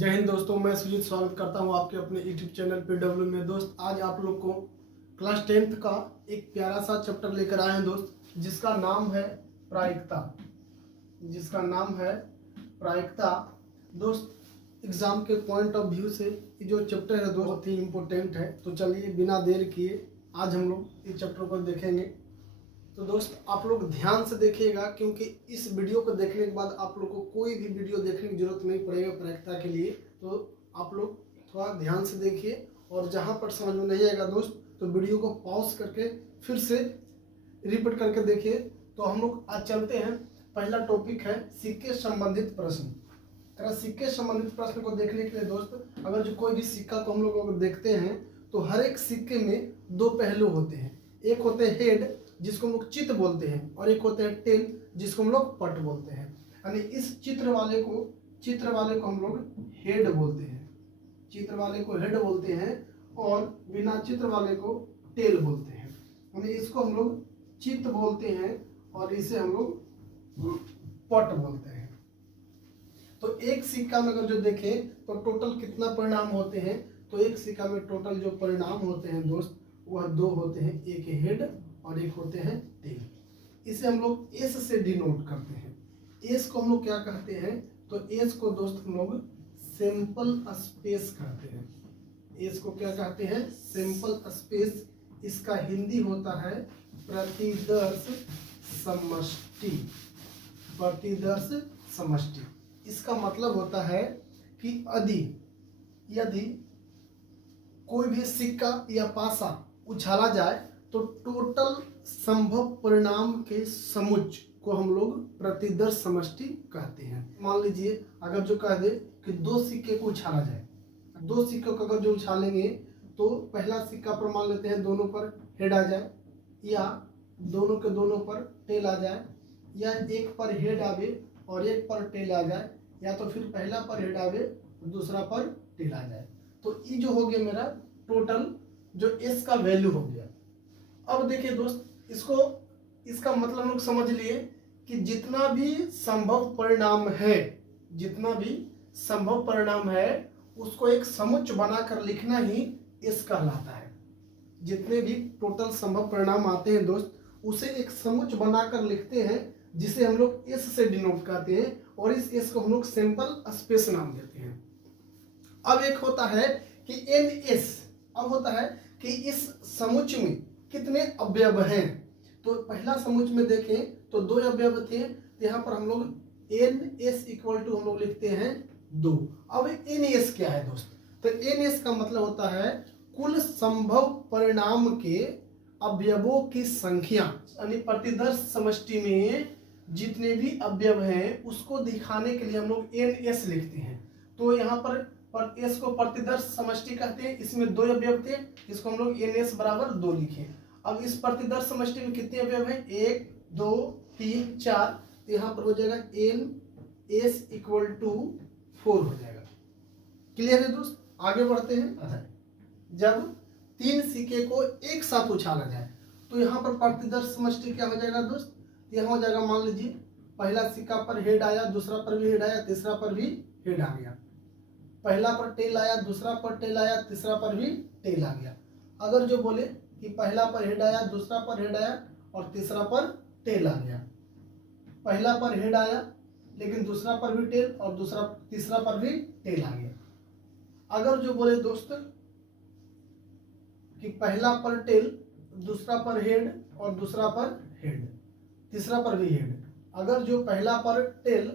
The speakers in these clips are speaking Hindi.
जय हिंद दोस्तों, मैं सुजीत स्वागत करता हूं आपके अपने यूट्यूब चैनल PW में। दोस्त आज आप लोग को क्लास 10th का एक प्यारा सा चैप्टर लेकर आए हैं दोस्त, जिसका नाम है प्रायिकता। दोस्त एग्जाम के पॉइंट ऑफ व्यू से ये जो चैप्टर है दोस्त बहुत ही इम्पोर्टेंट है। तो चलिए बिना देर किए आज हम लोग इस चैप्टर को देखेंगे। तो दोस्त आप लोग ध्यान से देखिएगा, क्योंकि इस वीडियो को देखने के बाद आप लोग को कोई भी वीडियो देखने की जरूरत नहीं पड़ेगा प्रायिकता के लिए। तो आप लोग थोड़ा ध्यान से देखिए, और जहाँ पर समझ में नहीं आएगा दोस्त तो वीडियो को पॉज करके फिर से रिपीट करके देखिए। तो हम लोग आज चलते हैं। पहला टॉपिक है सिक्के संबंधित प्रश्न। अगर सिक्के संबंधित प्रश्न को देखने के लिए दोस्त, अगर जो कोई भी सिक्का को हम लोग अगर देखते हैं तो हर एक सिक्के में दो पहलू होते हैं। एक होते हैं हेड, जिसको हम लोग चित बोलते हैं, और एक होते हैं टेल, जिसको हम लोग पट बोलते हैं। यानी इस चित्र वाले को हम लोग हेड बोलते हैं, चित्र वाले को हेड बोलते हैं, और बिना चित्र वाले को टेल बोलते हैं। यानी इसको हम लोग चित बोलते हैं और इसे हम लोग पट बोलते हैं। तो एक सिक्का में अगर जो देखें तो टोटल कितना परिणाम होते हैं, तो एक सिक्का में टोटल जो परिणाम होते हैं दोस्त वह दो होते हैं, एक हेड और एक होते हैं टेल। इसे हम लोग एस से डिनोट करते हैं। एस को हम लोग क्या कहते हैं, तो एस को दोस्त हम लोग सैंपल स्पेस कहते हैं। एस को क्या कहते हैं, सैंपल स्पेस। इसका हिंदी होता है प्रतिदर्श समष्टि। प्रतिदर्श समष्टि इसका मतलब होता है कि यदि कोई भी सिक्का या पासा उछाला जाए तो टोटल संभव परिणाम के समुच्च को हम लोग प्रतिदर्श समष्टि कहते हैं। मान लीजिए अगर जो कह दे कि दो सिक्के को उछाला जाए, दो सिक्कों को अगर जो उछालेंगे तो पहला सिक्का पर मान लेते हैं दोनों पर हेड आ जाए, या दोनों के दोनों पर टेल आ जाए, या एक पर हेड आवे और एक पर टेल आ जाए, या तो फिर पहला पर हेड आवे दूसरा पर टेल आ जाए। तो ये जो हो गया मेरा टोटल जो एस का वैल्यू हो गया। अब देखिए दोस्त, इसका मतलब हम लोग समझ लिए कि जितना भी संभव परिणाम है उसको एक समुच्च बनाकर लिखना ही एस कहलाता है। जितने भी टोटल संभव परिणाम आते हैं दोस्त उसे एक समुच्च बनाकर लिखते हैं, जिसे हम लोग एस से डिनोट करते हैं, और इस एस को हम लोग सैंपल स्पेस नाम देते हैं। अब एक होता है कि एन एस। अब होता है कि इस समुच्च में कितने अवयव हैं। तो पहला समुच्च में देखें तो दो अवयव थे, तो यहाँ पर हम लोग एन एस इक्वल टू हम लोग लिखते हैं 2। अब एन एस क्या है दोस्त, तो एन एस का मतलब होता है कुल संभव परिणाम के अवयवों की संख्या। यानी प्रतिदर्श समष्टि में जितने भी अवयव हैं उसको दिखाने के लिए हम लोग एन एस लिखते हैं। तो यहाँ पर एस को प्रतिदर्श समष्टि कहते हैं। इसमें दो अवयव थे, इसको हम लोग एन एस बराबर 2 लिखे। अब इस प्रतिदर्श समष्टि में कितने अवयव हैं, 1 2 3 4, तो यहाँ पर हो जाएगा एन एस इक्वल टू 4 हो जाएगा। क्लियर है दोस्त, आगे बढ़ते हैं। जब 3 सिक्के को एक साथ उछाला जाए तो यहाँ पर प्रतिदर्श समष्टि क्या हो जाएगा दोस्त, यहाँ हो जाएगा मान लीजिए पहला सिक्का पर हेड आया, दूसरा पर भी हेड आया, तीसरा पर भी हेड आ गया। पहला पर टेल आया, दूसरा पर टेल आया, तीसरा पर भी टेल आ गया। अगर जो बोले कि पहला पर हेड आया, दूसरा पर हेड आया और तीसरा पर टेल आ गया, पहला पर हेड आया लेकिन दूसरा पर भी टेल और तीसरा पर भी टेल आ गया। अगर जो बोले दोस्त कि पहला पर टेल, दूसरा पर हेड और दूसरा पर हेड, तीसरा पर भी हेड, अगर जो पहला पर टेल,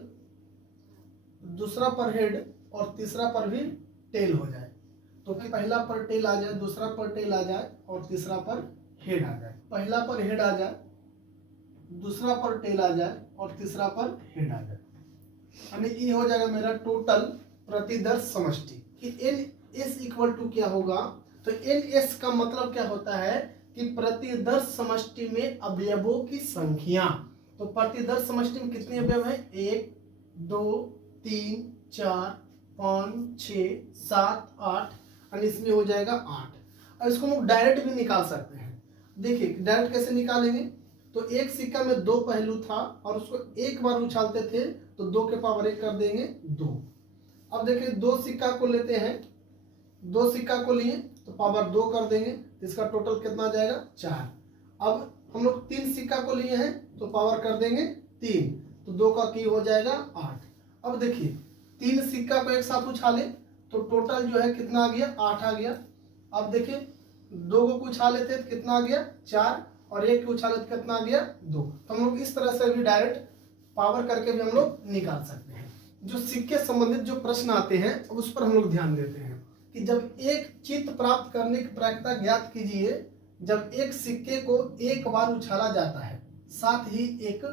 दूसरा पर हेड और तीसरा पर भी टेल हो जाए, तो कि पहला पर टेल आ जाए, दूसरा पर टेल आ जाए और तीसरा पर हेड आ जाए, पहला पर हेड आ जाए, दूसरा पर टेल आ जाए और तीसरा पर हेड आ जाए, यानी ये हो जाएगा मेरा टोटल प्रतिदर्श समष्टि। कि एन एस इक्वल टू क्या होगा, तो एन एस का मतलब क्या होता है कि प्रतिदर्श समष्टि में अवयवों की संख्या। तो प्रतिदर्श समष्टि में कितने अवयव हैं, 1 2 3 4 5 6 7 8, और इसमें हो जाएगा 8। और इसको हम डायरेक्ट भी निकाल सकते हैं। देखिए डायरेक्ट कैसे निकालेंगे, तो एक सिक्का में 2 पहलू था और उसको एक बार उछालते थे तो 2 के पावर 1 कर देंगे 2। अब देखिए 2 सिक्का को लेते हैं, 2 सिक्का को लिए तो पावर 2 कर देंगे, इसका टोटल कितना आ जाएगा 4। अब हम लोग 3 सिक्का को लिए हैं तो पावर कर देंगे 3, तो 2 का 3 हो जाएगा 8। अब देखिए 3 सिक्का को एक साथ उछाले तो टोटल जो है कितना आ गया 8 आ गया। अब देखिए 2 को उछाले थे तो कितना आ गया 4, और 1 को उछाले तो कितना आ गया 2। तो हम लोग इस तरह से भी डायरेक्ट पावर करके भी हम लोग निकाल सकते हैं। जो सिक्के संबंधित जो प्रश्न आते हैं उस पर हम लोग ध्यान देते हैं कि जब एक चित्त प्राप्त करने की प्रायिकता ज्ञात कीजिए, जब एक सिक्के को एक बार उछाला जाता है, साथ ही एक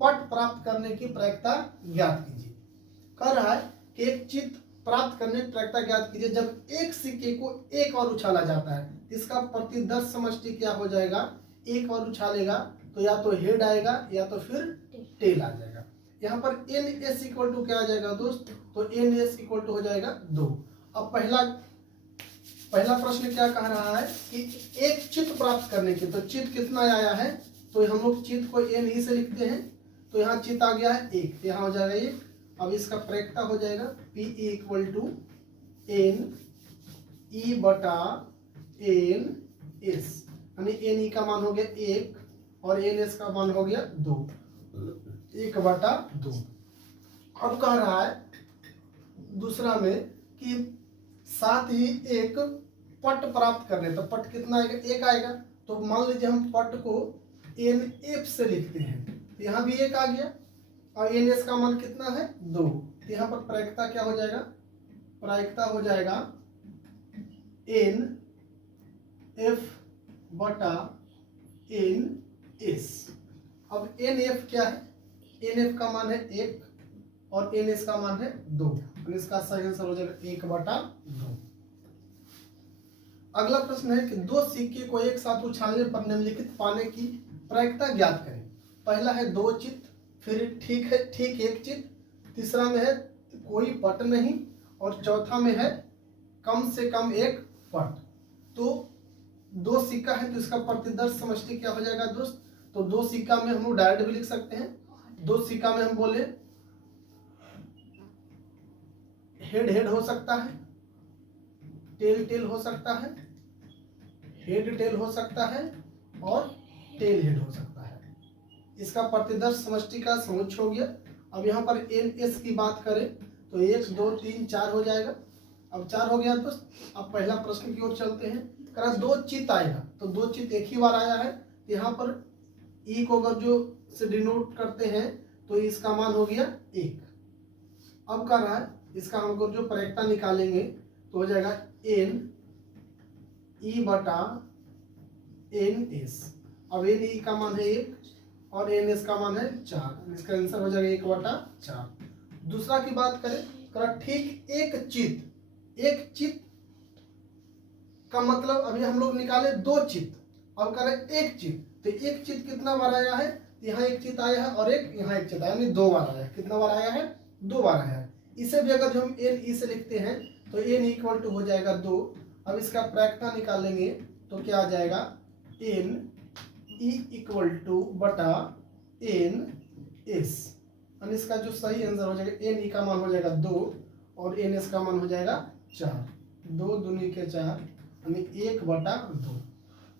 पट प्राप्त करने की प्रायिकता ज्ञात कीजिए। कह रहा है कि एक चित्त प्राप्त करने की प्रायिकता ज्ञात कीजिए जब एक सिक्के को एक बार उछाला जाता है, इसका प्रतिदर्श समष्टि क्या हो जाएगा, एक बार उछालेगा तो या तो हेड आएगा या तो फिर टेल आ जाएगा। यहाँ पर एन एस इक्वल टू क्या आ जाएगा दोस्त, तो एन एस इक्वल टू हो जाएगा 2। अब पहला प्रश्न क्या कह रहा है कि एक चित्त प्राप्त करने के, तो चित्त कितना आया है, तो हम लोग चित्त को एन ई से लिखते हैं, तो यहाँ चित्त आ गया है 1, यहाँ हो जाएगा 1। अब इसका प्रायिकता हो जाएगा P equal to N E बटा एन एस, यानी एन ई का मान हो गया 1 और एन एस का मान हो गया 2, 1 बटा 2। अब कह रहा है दूसरा में कि साथ ही एक पट प्राप्त करने, तो पट कितना आएगा 1 आएगा। तो मान लीजिए हम पट को एन एफ से लिखते हैं, तो यहाँ भी 1 आ गया और एन एस का मान कितना है 2। तो यहाँ पर प्रायिकता क्या हो जाएगा, प्रायिकता हो जाएगा एन एफ बटा एन एस। अब एन एफ क्या है, एन एफ का मान है 1 और एन एस का मान है 2, तो इसका सही आंसर हो जाएगा 1 बटा 2। अगला प्रश्न है कि 2 सिक्के को एक साथ उछालने पर निम्नलिखित पाने की प्रायिकता ज्ञात करें। पहला है 2 चित्त, फिर ठीक एक चित्त, तीसरा में है कोई पट नहीं, और चौथा में है कम से कम एक पट। तो 2 सिक्का है तो इसका प्रतिदर्श समष्टि क्या हो जाएगा दोस्त, तो 2 सिक्का में हम लोग डायरेक्ट भी लिख सकते हैं। 2 सिक्का में हम बोले हेड हेड हो सकता है, टेल टेल हो सकता है, हेड टेल हो सकता है और टेल हेड हो सकता है। इसका प्रतिदर्श समष्टि का समुच्चय हो गया। अब यहाँ पर एन एस की बात करें तो 1 2 3 4 हो जाएगा। अब 4 हो गया तो अब पहला प्रश्न की ओर चलते हैं। करा 2 चित्त आएगा, तो 2 चित्त एक ही बार आया है, यहाँ पर ई को अगर जो से डिनोट करते हैं तो इसका मान हो गया 1। अब कह रहा है इसका हमको जो प्रायिकता निकालेंगे तो हो जाएगा एन ई बटा एन एस। अब एन ई का मान है 1 और एन एस का मान है 4, इसका आंसर हो जाएगा 1 बटा 4। दूसरा की बात करें, करा ठीक एक चित्त का मतलब अभी हम लोग निकाले 2 चित्त, अब करें 1 चित्त, तो 1 चित्त कितना बार आया है, यहाँ 1 चित्त आया है और यहाँ 1 चित्त आया, यानी 2 बार आया है। कितना बार आया है, 2 बार आया है। इसे भी अगर जो हम एन ई से लिखते हैं तो एन इक्वल टू हो जाएगा 2। अब इसका प्रायिकता निकालेंगे तो क्या आ जाएगा, एन ई इक्वल टू बटा एन एस, यानी इसका जो सही आंसर हो जाएगा एन ई का मान हो जाएगा 2 और एन एस का मान हो जाएगा 4, 2 दूनी के 4, यानी 1 बटा 2।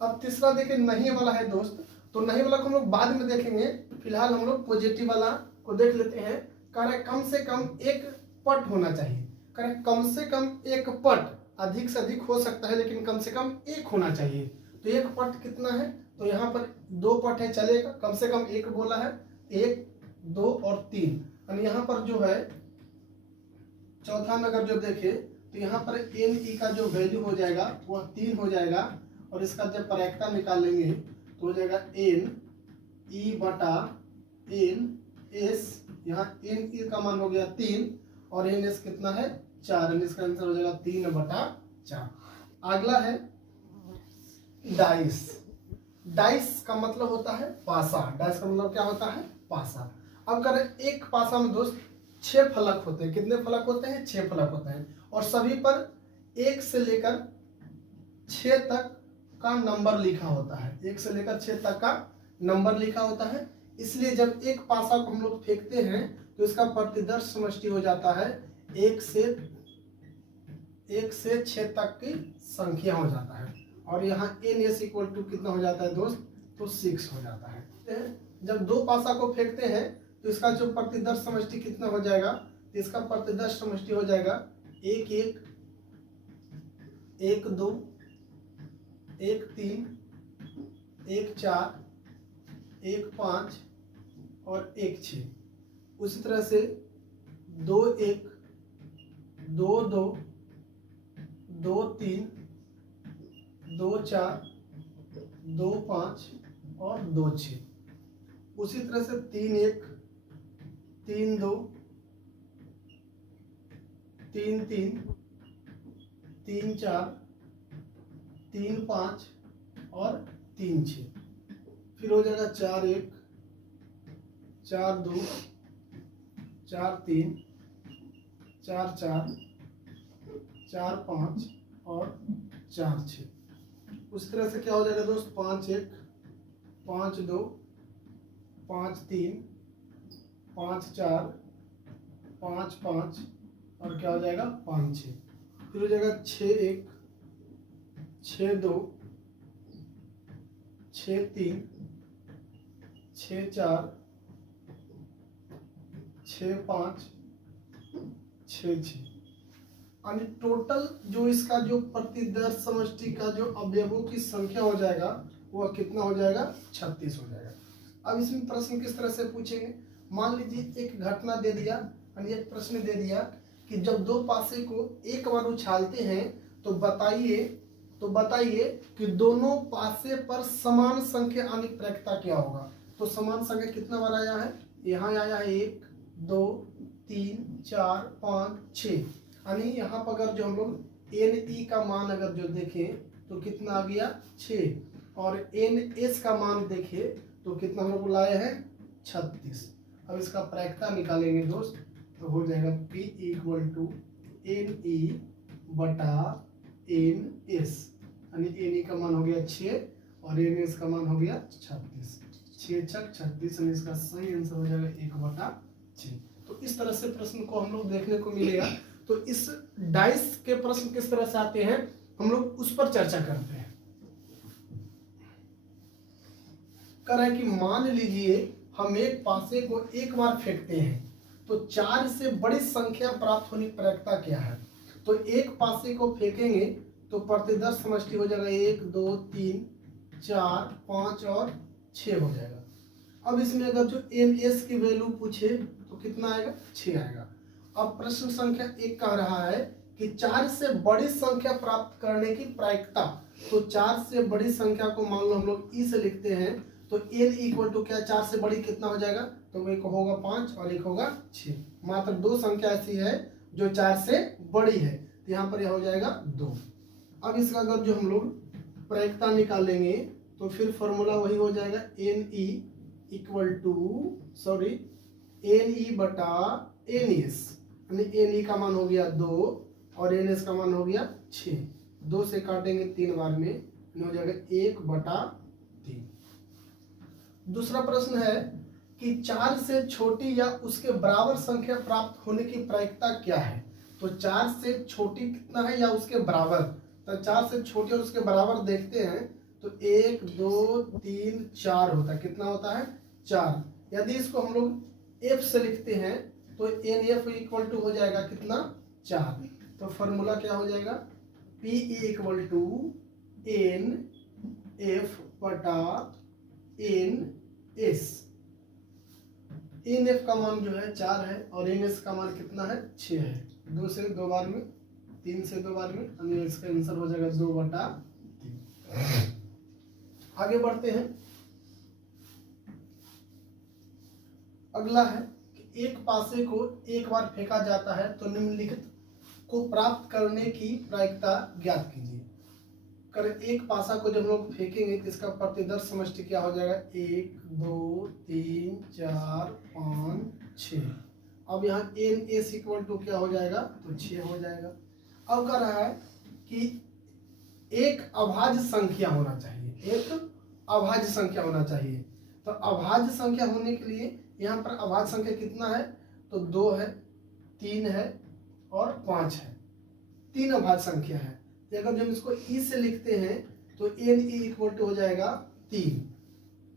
अब तीसरा देखिए नहीं वाला है दोस्त, तो नहीं वाला को हम लोग बाद में देखेंगे, फिलहाल हम लोग पॉजिटिव वाला को देख लेते हैं। कह रहे कम से कम एक पट होना चाहिए, कह रहे कम से कम एक पट, अधिक से अधिक हो सकता है लेकिन कम से कम 1 होना चाहिए। तो 1 पट कितना है, तो यहाँ पर 2 पट है चलेगा, कम से कम 1 बोला है, 1 2 और 3, यानी यहाँ पर जो है चौथा में अगर जो देखे तो यहाँ पर एन ई का जो वैल्यू हो जाएगा वह 3 हो जाएगा, और इसका जब प्रायिकता निकालेंगे तो हो जाएगा एन ई बटा एन एस, यहाँ एन ई का मान हो गया 3 और एन एस कितना है 4, इसका आंसर हो जाएगा 3 बटा 4। अगला है डाइस। डाइस का मतलब होता है पासा, डाइस का मतलब क्या होता है, पासा। अब करें एक पासा में दोस्त 6 फलक होते हैं, कितने फलक होते हैं, 6 फलक होते हैं, और सभी पर 1 से लेकर 6 तक का नंबर लिखा होता है, 1 से लेकर 6 तक का नंबर लिखा होता है। इसलिए जब एक पासा को हम लोग फेंकते हैं तो इसका प्रतिदर्श समष्टि हो जाता है 1 से 6 तक की संख्या हो जाता है। और यहाँ NS इक्वल टू कितना हो जाता है दोस्त, तो 6 हो जाता है। जब दो पासा को फेंकते हैं तो इसका जो प्रतिदर्श समष्टि कितना हो जाएगा, तो इसका प्रतिदर्श समष्टि हो जाएगा 1 1 1 2 1 3 1 4 1 5 और 1 6। उसी तरह से 2 1 2 2 2 3 2 4 2 5 और 2 6। उसी तरह से 3 1 3 2 3 3 3 4 3 5 और 3 6। फिर हो जाएगा 4 1 4 2 4 3 4 4 4 5 और 4 6। उस तरह से क्या हो जाएगा दोस्त, 5 1 5 2 5 3 5 4 5 5 और क्या हो जाएगा 5 6। फिर हो जाएगा 6 1 6 2 6 3 6 4 6 5 6 6। यानी टोटल जो इसका जो प्रतिदर्श समष्टि का जो अवयवों की संख्या हो जाएगा वह कितना हो जाएगा, 36 हो जाएगा। अब इसमें प्रश्न किस तरह से पूछेंगे, मान लीजिए एक घटना दे दिया, यानी एक प्रश्न दे दिया कि जब दो पासे को एक बार उछालते हैं तो बताइए कि दोनों पासे पर समान संख्या आने की प्रायिकता क्या होगा। तो समान संख्या कितना बार आया है, यहाँ आया है 1 2 3 4 5 6। यानी यहाँ पर अगर जो हम लोग NE का मान अगर जो देखें तो कितना आ गया 6 और NS का मान देखें तो कितना हम लोग लाए हैं 36। अब इसका प्रायिकता निकालेंगे दोस्त तो हो जाएगा P इक्वल टू NE बटा NS। यानी NE का मान हो गया 6 और NS का मान हो गया 36। 6 छक 36, यानी इसका सही आंसर हो जाएगा 1/6। तो इस तरह से प्रश्न को हम लोग देखने को मिलेगा। तो इस डाइस के प्रश्न किस तरह से आते हैं हम लोग उस पर चर्चा करते हैं। कह रहा है कि मान लीजिए हम एक पासे को एक बार फेंकते हैं तो 4 से बड़ी संख्या प्राप्त होने की प्रायिकता क्या है। तो एक पासे को फेंकेंगे तो प्रतिदर्श समष्टि हो जाएगा 1 2 3 4 5 और 6 हो जाएगा। अब इसमें अगर जो NS की वैल्यू पूछे तो कितना आएगा, 6 आएगा। अब प्रश्न संख्या 1 कह रहा है कि 4 से बड़ी संख्या प्राप्त करने की प्रायिकता। तो 4 से बड़ी संख्या को मान लो हम लोग E से लिखते हैं तो N इक्वल टू क्या, 4 से बड़ी कितना हो जाएगा, तो एक होगा 5 और एक होगा 6। मात्र दो संख्या ऐसी है जो 4 से बड़ी है, तो यहाँ पर यह हो जाएगा 2। अब इसका अगर जो हम लोग प्रायिकता निकालेंगे तो फिर फॉर्मूला वही हो जाएगा NE इक्वल टू NE बटा NS। यानी NE का मान हो गया 2 और NS का मान हो गया 6। 2 से काटेंगे 3 बार में हो जाएगा 1/3। दूसरा प्रश्न है कि 4 से छोटी या उसके बराबर संख्या प्राप्त होने की प्रायिकता क्या है। तो 4 से छोटी कितना है या उसके बराबर, तो 4 से छोटी और उसके बराबर देखते हैं तो 1 2 3 4 होता है। कितना होता है, 4। यदि इसको हम लोग F से लिखते हैं तो NF इक्वल टू हो जाएगा कितना, 4। तो फॉर्मूला क्या हो जाएगा, P इक्वल टू NF बटा NS। NF का मान जो है 4 है और NS का मान कितना है, 6 है। 2 से 2 बार में, 3 से 2 बार में, यानी इसका आंसर हो जाएगा 2/3। आगे बढ़ते हैं। अगला है कि एक पासे को एक बार फेंका जाता है तो निम्नलिखित को प्राप्त करने की प्रायिकता ज्ञात कीजिए। कर एक पासा को जब लोग फेंकेंगे तो इसका प्रतिदर्श समष्टि क्या हो जाएगा, 1 2 3 4 5 6। अब यहाँ NS इक्वल टू क्या हो जाएगा, तो 6 हो जाएगा। अब कह रहा है कि एक अभाज्य संख्या होना चाहिए, एक अभाज्य संख्या होना चाहिए। तो अभाज्य संख्या होने के लिए यहाँ पर अभाज्य संख्या कितना है, तो 2 है, 3 है, और 5 है, 3 अभाज्य संख्या है। तो अगर हम इसको ई से लिखते हैं तो एन ई इक्वल टू हो जाएगा 3,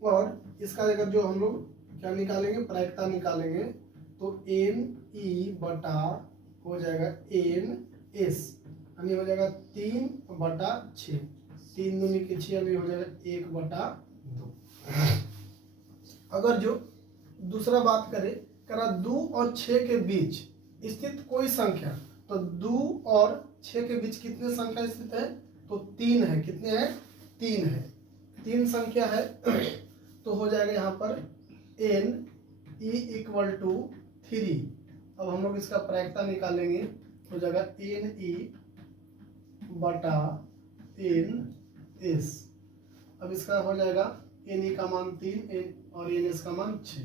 और इसका अगर जो हम लोग क्या निकालेंगे, प्रायिकता निकालेंगे, तो एन ई बटा हो जाएगा एन एस, यानी हो जाएगा 3/6, 3 दूनी के 6, यानी हो जाएगा 1/2। अगर जो दूसरा बात करें, करा 2 और 6 के बीच स्थित कोई संख्या, तो 2 और 6 के बीच कितने संख्या स्थित है, तो 3 है। कितने हैं, 3 है, 3 संख्या है। तो हो जाएगा यहाँ पर एन ई इक्वल टू 3। अब हम लोग इसका प्रायिकता निकालेंगे, हो जाएगा एन ई बटा एन एस। अब इसका हो जाएगा एन ई का मान 3 और एन एस का मान 6,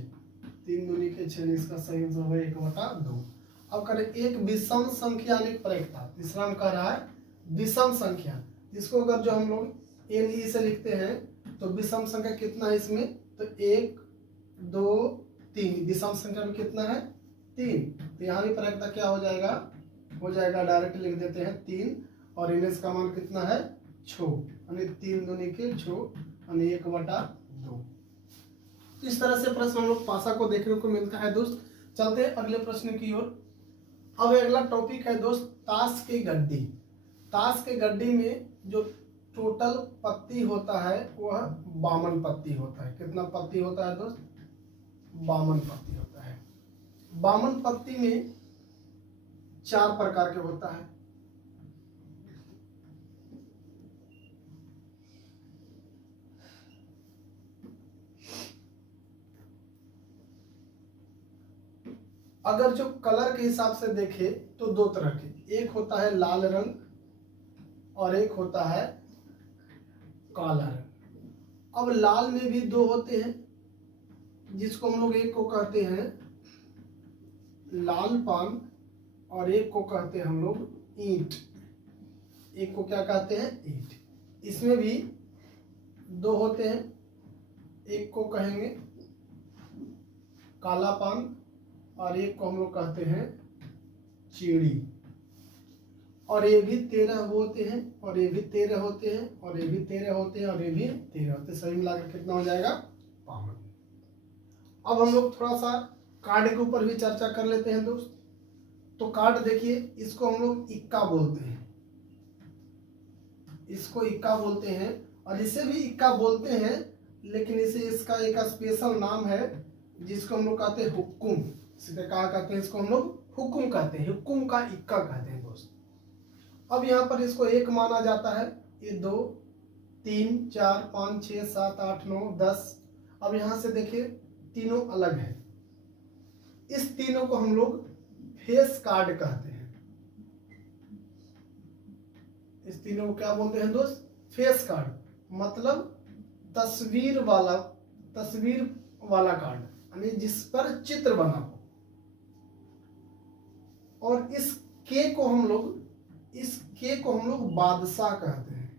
3 दूनी के 6, इसका सही आंसर होगा 1/2। अब करें एक विषम संख्या अनेक प्रायिकता, तीसरा हम कह रहा है विषम संख्या, जिसको अगर जो हम लोग एन ई से लिखते हैं तो विषम संख्या कितना है इसमें, तो 1 2 3, विषम संख्या में कितना है, 3। तो यहाँ भी प्रायिकता क्या हो जाएगा, डायरेक्ट लिख देते हैं 3, और एन एस का मान कितना है 6, यानी 3 दूनी के 6, यानी 1/2। इस तरह से प्रश्न हम लोग पासा को देखने को मिलता है दोस्त। चलते हैं अगले प्रश्न की ओर। अब अगला टॉपिक है दोस्त ताश की गड्डी। ताश के गड्डी में जो टोटल पत्ती होता है वह 52 पत्ती होता है। कितना पत्ती होता है दोस्त, 52 पत्ती होता है। 52 पत्ती में 4 प्रकार के होता है। अगर जो कलर के हिसाब से देखे तो 2 तरह के, एक होता है लाल रंग और एक होता है काला रंग। अब लाल में भी 2 होते हैं, जिसको हम लोग एक को कहते हैं लाल पान और एक को कहते हैं हम लोग ईंट। एक को क्या कहते हैं, ईंट। इसमें भी 2 होते हैं, एक को कहेंगे काला पान और एक को हम लोग कहते हैं चीड़ी। और ये भी 13 होते हैं, और ये भी 13 होते हैं, और ये भी 13 होते हैं, और ये भी 13 होते हैं। सभी मिलाकर कितना हो जाएगा, 52। अब हम लोग थोड़ा सा कार्ड के ऊपर भी चर्चा कर लेते हैं दोस्त। तो कार्ड देखिए, इसको हम लोग इक्का बोलते हैं, इसको इक्का बोलते हैं, और इसे भी इक्का बोलते हैं, लेकिन इसे इसका एक स्पेशल नाम है जिसको हम लोग कहते हैं हुक्कुम। इसे कहा कहते हैं, इसको हम लोग हुक्कुम कहते हैं, हुक्कुम का इक्का कहते हैं दोस्त। अब यहाँ पर इसको 1 माना जाता है, ये 2 3 4 5 6 7 8 9 10। अब यहाँ से देखिए तीनों अलग है, इस तीनों को हम लोग फेस कार्ड कहते हैं। इस तीनों को क्या बोलते हैं दोस्त, फेस कार्ड, मतलब तस्वीर वाला कार्ड, यानी जिस पर चित्र बना हो। और इस के को हम लोग बादशाह कहते हैं।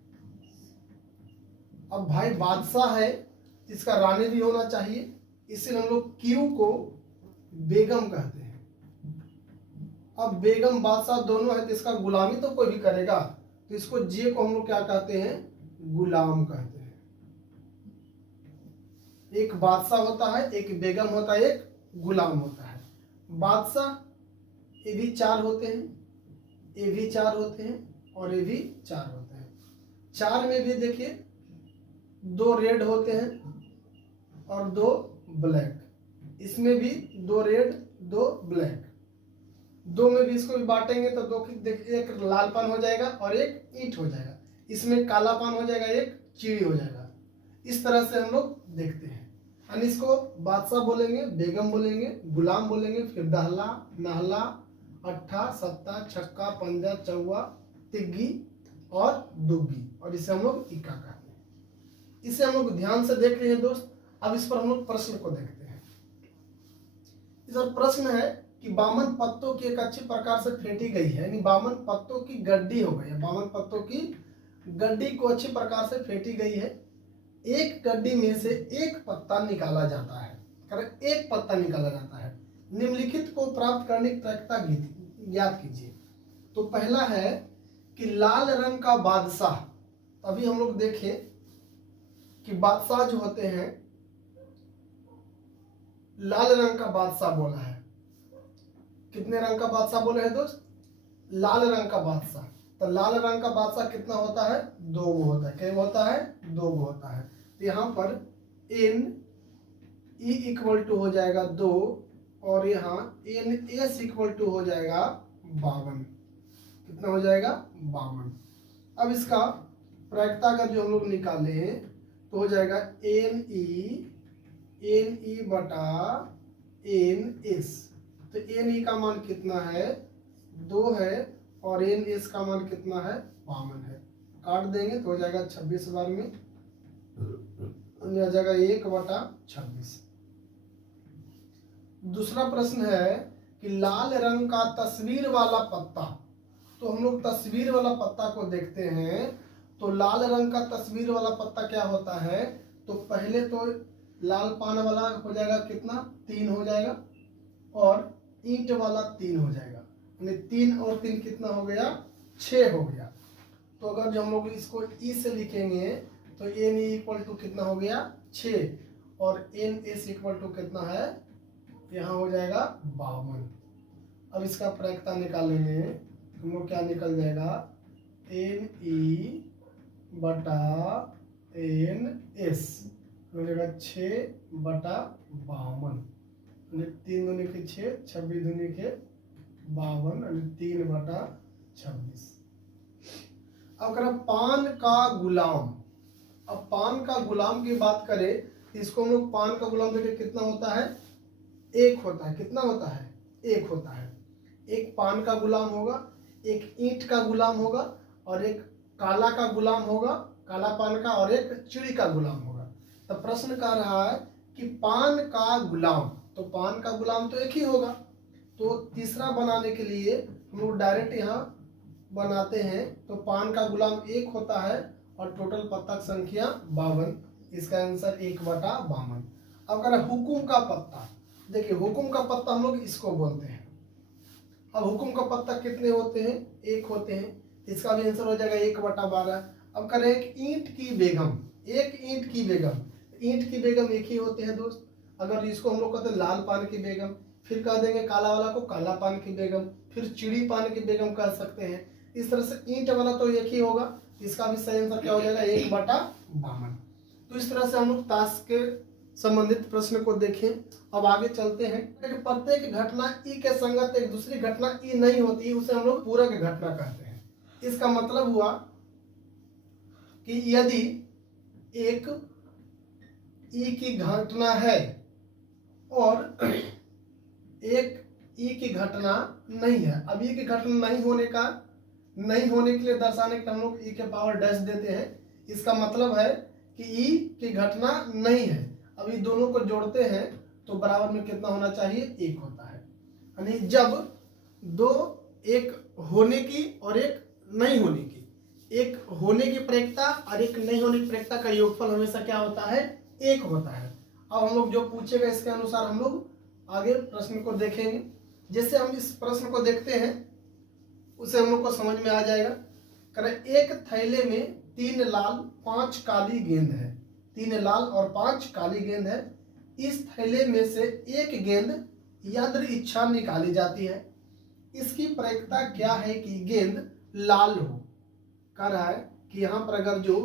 अब भाई बादशाह है, इसका रानी भी होना चाहिए, इसलिए हम लोग क्यू को बेगम कहते हैं। अब बेगम बादशाह दोनों है, तो इसका गुलामी तो कोई भी करेगा, तो इसको जे को हम लोग क्या कहते हैं, गुलाम कहते हैं। एक बादशाह होता है, एक बेगम होता है, एक गुलाम होता है। बादशाह ये भी 4 होते हैं, ये भी 4 होते हैं, और ये भी 4 होते हैं। 4 में भी देखिए 2 रेड होते हैं और 2 ब्लैक। इसमें भी 2 रेड 2 ब्लैक। 2 में भी इसको भी बांटेंगे तो 2 देखिए, एक लालपन हो जाएगा और एक ईंट हो जाएगा। इसमें कालापन हो जाएगा, एक चीड़ी हो जाएगा। इस तरह से हम लोग देखते हैं। यानी इसको बादशाह बोलेंगे, बेगम बोलेंगे, गुलाम बोलेंगे, फिर दहला, नहला, अट्ठा, सत्ता, छक्का, पंजा, चौवा, तिग्गी और दुग्गी, और इसे हम लोग इक्का कहते हैं। इसे हम लोग ध्यान से देख रहे हैं दोस्त। अब इस पर हम लोग प्रश्न को देखते हैं। इस पर प्रश्न है कि 52 पत्तों की एक अच्छी प्रकार से फेंटी गई है, यानी 52 पत्तों की गड्डी हो गई है। 52 पत्तों की गड्डी को अच्छी प्रकार से फेंटी गई है। एक गड्डी में से एक पत्ता निकाला जाता है, एक पत्ता निकाला जाता है। निम्नलिखित को प्राप्त करने की प्रायिकता ज्ञात कीजिए। तो पहला है कि लाल रंग का बादशाह। अभी हम लोग देखें कि बादशाह जो होते हैं, लाल रंग का बादशाह बोला है। कितने रंग का बादशाह बोले हैं दोस्त? लाल रंग का बादशाह। तो लाल रंग का बादशाह कितना होता है? 2 गो होता है। क्या होता है? 2 गो होता है। तो यहाँ पर एन ई इक्वल टू हो जाएगा 2 और यहाँ एन एस इक्वल टू हो जाएगा 52। कितना हो जाएगा? 52। अब इसका प्रायिकता का जो हम लोग निकाले तो हो जाएगा एन ई बटा एन एस। तो एन ई का मान कितना है? 2 है और एन एस का मान कितना है? 52 है। काट देंगे तो हो जाएगा 26 बार में आ जाएगा 1 बटा 26। दूसरा प्रश्न है कि लाल रंग का तस्वीर वाला पत्ता। तो हम लोग तस्वीर वाला पत्ता को देखते हैं। तो लाल रंग का तस्वीर वाला पत्ता क्या होता है? तो पहले तो लाल पान वाला हो जाएगा कितना? 3 हो जाएगा और ईंट वाला 3 हो जाएगा। यानी 3 और 3 कितना हो गया? 6 हो गया। तो अगर जो हम लोग इसको ई से लिखेंगे तो एन ई इक्वल टू कितना हो गया? 6 और एन एस इक्वल टू कितना है? यहाँ हो जाएगा 52। अब इसका प्रायिकता निकालेंगे हम लोग क्या निकल जाएगा? एन ई बटा एन एस हो जाएगा 6 बटा 52। 3 दूनी के 6, 26 दूनी के 52, 3 बटा 26। अब करें पान का गुलाम। अब पान का गुलाम की बात करें तो इसको हम लोग पान का गुलाम देखें कितना होता है? 1 होता है। कितना होता है? 1 होता है। एक पान का गुलाम होगा, एक ईंट का गुलाम होगा और एक काला का गुलाम होगा, काला पान का, और एक चिड़ी का गुलाम होगा। तो प्रश्न कह रहा है कि पान का गुलाम, तो पान का गुलाम तो एक ही होगा। तो तीसरा बनाने के लिए हम लोग डायरेक्ट यहाँ बनाते हैं। तो पान का गुलाम 1 होता है और टोटल पत्ता की संख्या 52। इसका आंसर 1 बटा 52। अब करें हुकुम का पत्ता। देखिए हुकुम का पत्ता हम लोग इसको बोलते हैं। अब हुकुम का पत्ता कितने होते हैं? 1 होते हैं। इसका भी आंसर हो जाएगा 1 बटा 12। अब करें एक ईंट की बेगम। एक ईंट की बेगम, ईंट की बेगम 1 ही होते हैं दोस्त। अगर इसको हम लोग कहते हैं लाल पान की बेगम, फिर कह देंगे काला वाला को काला पान की बेगम, फिर चिड़ी पान की बेगम कह सकते हैं। इस तरह से ईंट वाला तो 1 ही होगा। इसका भी सही आंसर क्या हो जाएगा? 1 बटा 52। तो इस तरह से हम लोग ताश के संबंधित प्रश्न को देखें। अब आगे चलते हैं। प्रत्येक घटना ई के संगत एक दूसरी घटना ई नहीं होती, उसे हम लोग पूरक घटना कहते हैं। इसका मतलब हुआ कि यदि एक ई की घटना है और एक ई की घटना नहीं है। अब ई की घटना नहीं होने के लिए दर्शाने के लिए हम लोग ई के पावर डैश देते हैं। इसका मतलब है कि ई की घटना नहीं है। अब ये दोनों को जोड़ते हैं तो बराबर में कितना होना चाहिए? 1 होता है। यानी जब दो, एक होने की और एक नहीं होने की, एक होने की प्रायिकता और एक नहीं होने की प्रायिकता का योगफल हमेशा क्या होता है? 1 होता है। अब हम लोग जो पूछेगा इसके अनुसार हम लोग आगे प्रश्न को देखेंगे। जैसे हम इस प्रश्न को देखते हैं उसे हम लोग को समझ में आ जाएगा। करें एक थैले में 3 लाल 5 काली गेंद है। 3 लाल और 5 काली गेंद है। इस थैले में से एक गेंद यंत्र इच्छा निकाली जाती है। इसकी प्रायिकता क्या है कि गेंद लाल हो? कह रहा है कि यहाँ पर अगर जो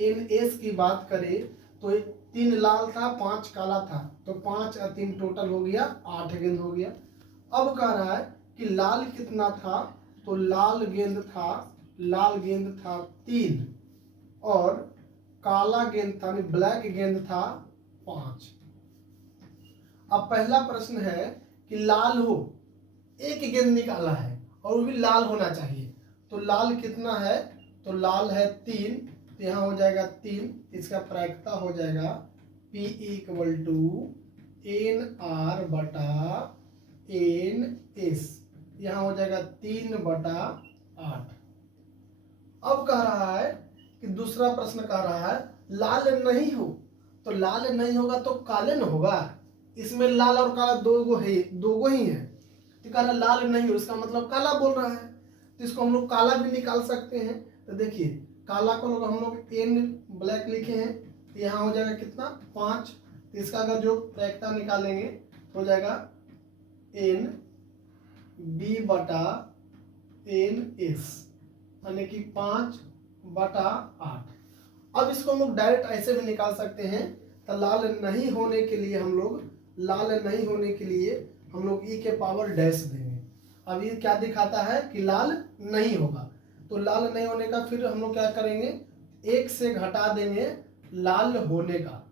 एन एस की बात करें तो 3 लाल था, 5 काला था, तो 5 और 3 टोटल हो गया 8 गेंद हो गया। अब कह रहा है कि लाल कितना था? तो लाल गेंद था 3 और काला गेंद था, ब्लैक गेंद था 5। अब पहला प्रश्न है कि लाल हो, एक गेंद निकाला है और वो भी लाल होना चाहिए। तो लाल कितना है? तो लाल है 3, तो यहाँ हो जाएगा 3। इसका प्रायिकता हो जाएगा P equal to N R बटा एन एस। यहाँ हो जाएगा 3 बटा 8। अब कह रहा है कि दूसरा प्रश्न कह रहा है लाल नहीं हो, तो लाल नहीं होगा तो काले न होगा। इसमें लाल और काला 2 गो ही है। तो कह रहा लाल नहीं हो, इसका मतलब काला बोल रहा है। तो इसको हम लोग काला भी निकाल सकते हैं। तो देखिए काला को हम लोग एन ब्लैक लिखे हैं, तो यहाँ हो जाएगा कितना 5। तो इसका अगर जो प्रायिकता निकालेंगे तो हो जाएगा एन बी बटा एन एस, यानी कि 5/8। अब इसको हम लोग डायरेक्ट ऐसे भी निकाल सकते हैं। तो लाल नहीं होने के लिए हम लोग ई के पावर डैश देंगे। अब ये क्या दिखाता है कि लाल नहीं होगा, तो लाल नहीं होने का फिर हम लोग क्या करेंगे, 1 से घटा देंगे लाल होने का,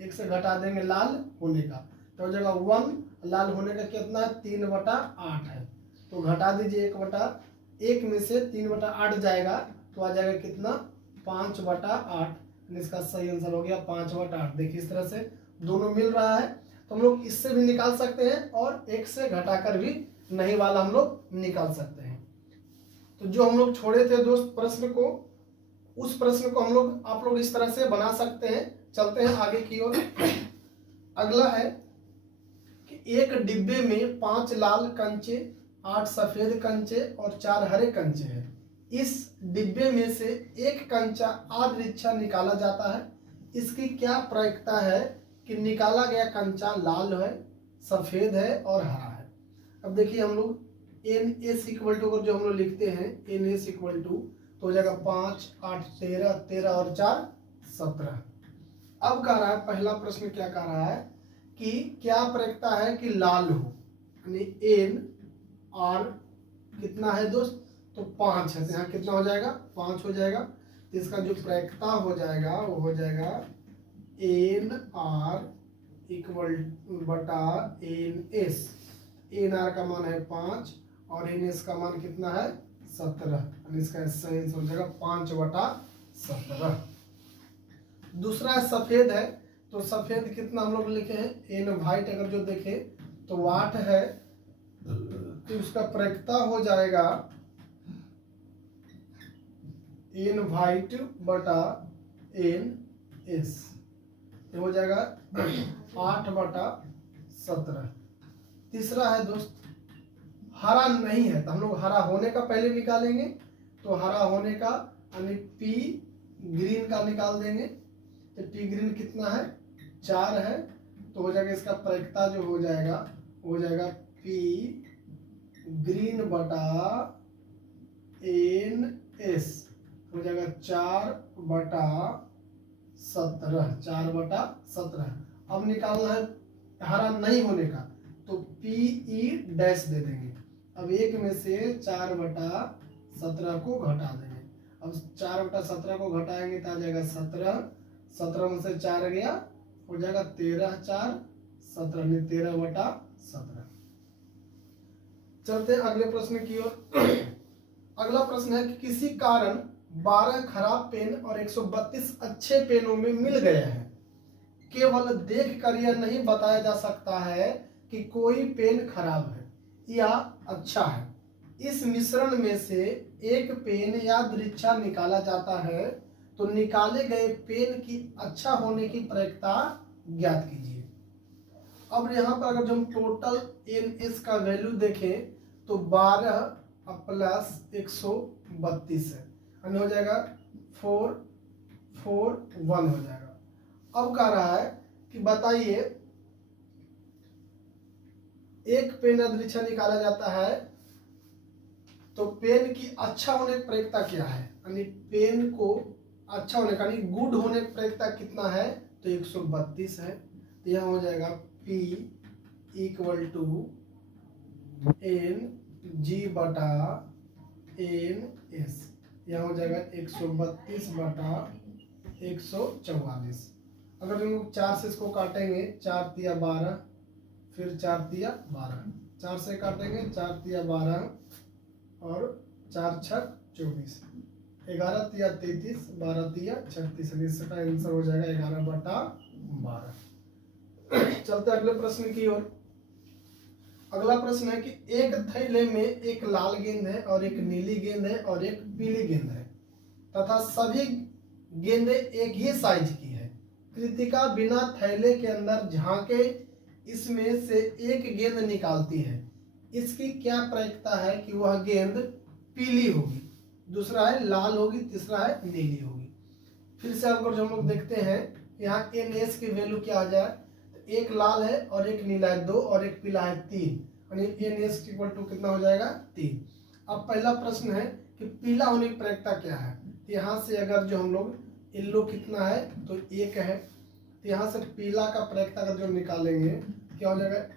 1 से घटा देंगे लाल होने का, तो हो जाएगा 1। लाल होने का कितना है 3/8 है, तो घटा दीजिए 1 में से 3/8 जाएगा, तो आ जाएगा कितना 5/8। इसका सही आंसर हो गया 5/8। देखिए इस तरह से दोनों मिल रहा है, तो हम लोग इससे भी निकाल सकते हैं और 1 से घटाकर भी नहीं वाला हम लोग निकाल सकते हैं। तो जो हम लोग छोड़े थे दोस्त प्रश्न को, उस प्रश्न को हम लोग आप लोग इस तरह से बना सकते हैं। चलते हैं आगे की ओर। अगला है कि एक डिब्बे में 5 लाल कंचे, 8 सफेद कंचे और 4 हरे कंचे हैं। इस डिब्बे में से एक कंचा आद्रिच्छा निकाला जाता है। इसकी क्या प्रायिकता है कि निकाला गया कंचा लाल है, सफेद है और हरा है। अब देखिए हम लोग एन एस इक्वल टू जो हम लोग लिखते हैं, एन एस इक्वल टू तो हो जाएगा 5, 8, 13, 13 और 4 17। अब कह रहा है, पहला प्रश्न क्या कह रहा है कि क्या प्रायिकता है कि लाल हो, यानी एन आर कितना है दोस्त, तो 5 है, तो यहाँ कितना हो जाएगा 5 हो जाएगा। तो इसका जो प्रायिकता हो जाएगा वो हो जाएगा एन आर इक्वल बटा एन एस। एन आर का मान है 5 और एन एस का मान कितना है 17। इसका सही आंसर हो जाएगा 5/17। दूसरा है सफेद है, तो सफेद कितना हम लोग लिखे हैं एन वाइट, अगर जो देखे तो वाट है, तो उसका प्रायिकता हो जाएगा एन वाइट बटा एन एस, ये हो जाएगा 8/17। तीसरा है दोस्त हरा नहीं है, तो हम लोग हरा होने का पहले निकालेंगे। तो हरा होने का यानी पी ग्रीन का निकाल देंगे, तो पी ग्रीन कितना है 4 है, तो हो जाएगा इसका प्रायिकता जो हो जाएगा हो जाएगा पी ग्रीन बटा एन एस, हो जाएगा 4/17, 4/17। अब निकालना है हरा नहीं होने का, तो पी ई डैश दे देंगे। अब 1 में से 4/17 को घटा देंगे। अब 4/17 को घटाएंगे तो आ जाएगा 17, 17 में से 4 गया, हो जाएगा 13, 4, 17, 13/17। चलते हैं अगले प्रश्न की ओर। अगला प्रश्न है कि किसी कारण 12 खराब पेन और 132 अच्छे पेनों में मिल गए हैं। केवल देखकर यह नहीं बताया जा सकता है कि कोई पेन खराब है या अच्छा है। इस मिश्रण में से एक पेन या दृच्छा निकाला जाता है, तो निकाले गए पेन की अच्छा होने की प्रायिकता ज्ञात कीजिए। अब यहाँ पर अगर हम टोटल एन एस का वैल्यू देखें तो 12 प्लस 132 है, यानी हो जाएगा 441 हो जाएगा। अब कह रहा है कि बताइए एक पेन अदृच्छा निकाला जाता है, तो पेन की अच्छा होने की प्रायिकता क्या है, यानी पेन को अच्छा होने का यानी गुड होने की प्रायिकता कितना है, तो 132 है। तो यहाँ हो जाएगा P equal to N G बटा एन एस, यहाँ हो जाएगा 132/144। अगर हम लोग 4 से इसको काटेंगे, 4 तिया 12, फिर 4 तिया 12, 4 से काटेंगे 4 तिया 12 और 4 छक 24, 11 तिया 33, 12 तिया 36। इसका आंसर हो जाएगा 11/12। चलते अगले प्रश्न की ओर। अगला प्रश्न है कि एक थैले में एक लाल गेंद है और एक नीली गेंद है और एक पीली गेंद है तथा सभी गेंदें एक ही साइज की है। कृतिका बिना थैले के अंदर झांके इसमें से एक गेंद निकालती है। इसकी क्या प्रायिकता है कि वह गेंद पीली होगी, दूसरा है लाल होगी, तीसरा है नीली होगी। फिर से अगर जो हम लोग देखते हैं यहाँ NS की वैल्यू क्या आ जाए, तो एक लाल है और एक नीला है 2 और एक पीला है 3, यानी NS इक्वल टू कितना हो जाएगा 3। अब पहला प्रश्न है कि पीला होने की प्रायिकता क्या है, तो यहाँ से अगर जो हम लोग येलो कितना है तो 1 है, तो यहाँ से पीला का प्रायिकता अगर जो निकालेंगे क्या हो जाएगा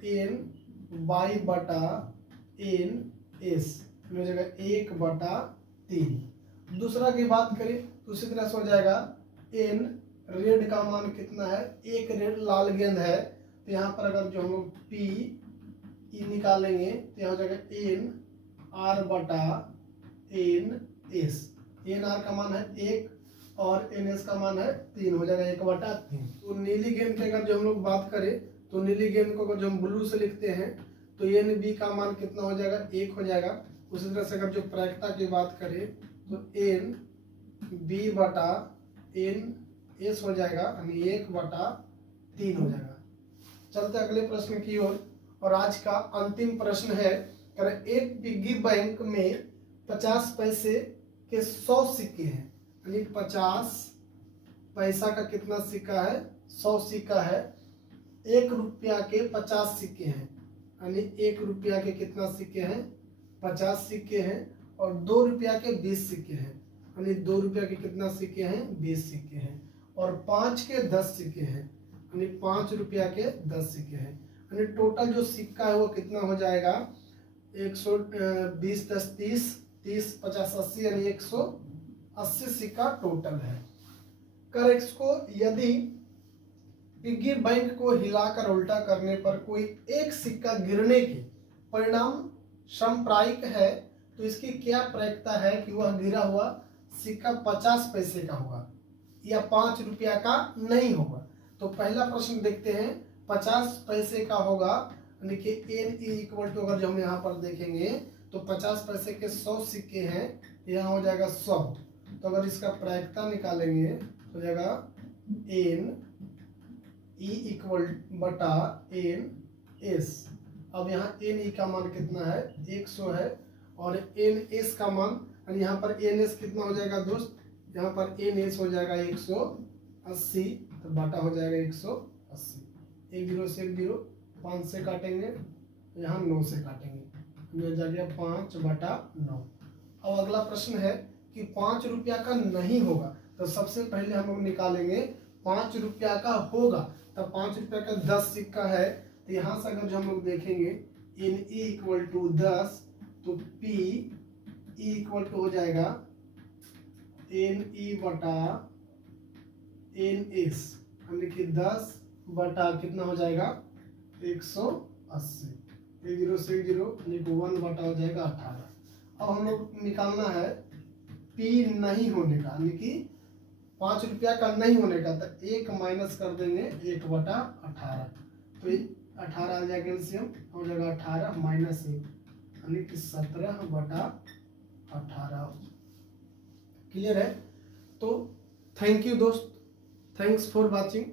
NY/NS हो जाएगा 1/3। दूसरा की बात करें तो उसी तरह से हो जाएगा N रेड का मान कितना है, एक रेड लाल गेंद है, तो यहाँ पर अगर जो हम लोग P E निकालेंगे तो यहाँ हो जाएगा NR/NS। NR का मान है 1 और NS का मान है 3, हो जाएगा 1/3। तो नीली गेंद की अगर जो हम लोग बात करें तो नीली गेंद को अगर जो हम ब्लू से लिखते हैं तो NB का मान कितना हो जाएगा 1 हो जाएगा। उसी तरह से अगर जो प्रायिकता की बात करें तो NB/NS हो जाएगा, यानी 1/3 हो जाएगा। चलते अगले प्रश्न की ओर, और आज का अंतिम प्रश्न है, एक पिग्गी बैंक में 50 पैसे के 100 सिक्के हैं, यानी 50 पैसा का कितना सिक्का है, 100 सिक्का है। 1 रुपया के 50 सिक्के हैं, यानी 1 रुपया के कितना सिक्के हैं, 50 सिक्के हैं, और 2 रुपया के 20 सिक्के हैं, यानी 2 रुपया के कितना सिक्के हैं, 20 सिक्के हैं, और 5 के 10 सिक्के हैं, यानी 5 रुपया के 10 सिक्के हैं। यानी टोटल जो सिक्का है वो कितना हो जाएगा 120 + 30 30 50 80, यानी 180 सिक्का टोटल है। कर इसको यदि पिग्गी बैंक को हिलाकर उल्टा करने पर कोई एक सिक्का गिरने के परिणाम समप्रायिक है, तो इसकी क्या प्रायिकता है कि वह गिरा हुआ सिक्का 50 पैसे का होगा या 5 रुपया का नहीं होगा। तो पहला प्रश्न देखते हैं, 50 पैसे का होगा, यानी कि NE इक्वल टू अगर जो हम यहाँ पर देखेंगे तो 50 पैसे के 100 सिक्के हैं, यहाँ हो जाएगा 100, तो अगर इसका प्रायिकता निकालेंगे तो हो जाएगा NE इक्वल बटा NS। अब यहाँ NE का मान कितना है 100 है, और NS का मान, और यहाँ पर NS कितना हो जाएगा दोस्त, यहाँ पर NS हो जाएगा 180, तो बटा हो जाएगा 180। 1 0 से 1 0, 5 से काटेंगे, यहाँ 9 से काटेंगे, यह जाएगा 5/9। अब अगला प्रश्न है कि 5 रुपया का नहीं होगा, तो सबसे पहले हम लोग निकालेंगे 5 रुपया का होगा, तो 5 रुपया का 10 सिक्का है, तो यहाँ से अगर जो हम लोग देखेंगे NE इक्वल टू 10, तो PE इक्वल टू हो जाएगा NE/NS, यानी कि 10 बटा कितना हो जाएगा 180। 1 0 से 1 0, यानी कि 1 बटा हो जाएगा 18। अब हम लोग निकालना है P नहीं होने का, यानी कि 5 रुपया का नहीं होने का, तो 1 माइनस कर देंगे 1/18, तो 18 आ जाएगा, एलसीएम हो जाएगा 18 - 1, यानी कि 17/18। क्लियर है? तो थैंक यू दोस्त, थैंक्स फॉर वॉचिंग।